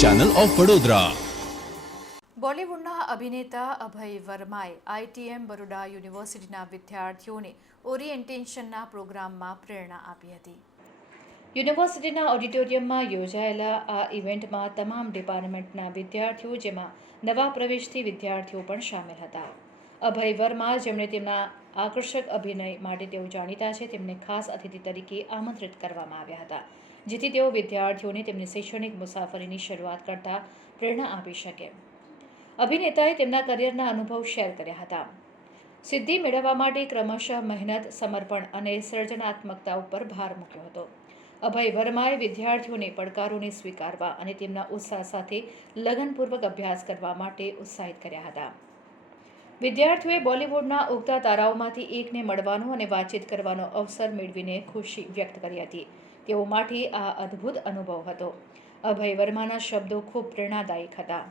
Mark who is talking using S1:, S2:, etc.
S1: Channel of Vadodara
S2: બોલિવૂડના અભિનેતા અભય વર્માએ આઈટીએમ બરોડા યુનિવર્સિટીના વિદ્યાર્થીઓને ઓરિએન્ટેશનના પ્રોગ્રામમાં પ્રેરણા આપી હતી. યુનિવર્સિટીના ઓડિટોરિયમમાં યોજાયેલા આ ઇવેન્ટમાં તમામ ડિપાર્ટમેન્ટના વિદ્યાર્થીઓ જેમાં નવા પ્રવેશથી વિદ્યાર્થીઓ પણ સામેલ હતા. અભય વર્મા જેમણે તેમના આકર્ષક અભિનય માટે તેઓ જાણીતા છે. તેમને ખાસ અતિથિ તરીકે આમંત્રિત કરવામાં આવ્યા હતા, જેથી તેઓ વિદ્યાર્થીઓને તેમની શૈક્ષણિક મુસાફરીની શરૂઆત કરતા પ્રેરણા આપી શકે. અભિનેતાએ તેમના કરિયરના અનુભવ શેર કર્યા હતા. સિદ્ધિ મેળવવા માટે ક્રમશઃ મહેનત, સમર્પણ અને સર્જનાત્મકતા ઉપર ભાર મૂક્યો હતો. અભય વર્માએ વિદ્યાર્થીઓને પડકારોને સ્વીકારવા અને તેમના ઉત્સાહ સાથે લગનપૂર્વક અભ્યાસ કરવા માટે ઉત્સાહિત કર્યા હતા. વિદ્યાર્થીઓએ બોલિવૂડના ઉગતા તારાઓમાંથી એકને મળવાનો અને વાતચીત કરવાનો અવસર મેળવીને ખુશી વ્યક્ત કરી હતી. તેઓ માટે આ અદ્ભુત અનુભવ હતો. અભય વર્માના શબ્દો ખૂબ પ્રેરણાદાયક હતા.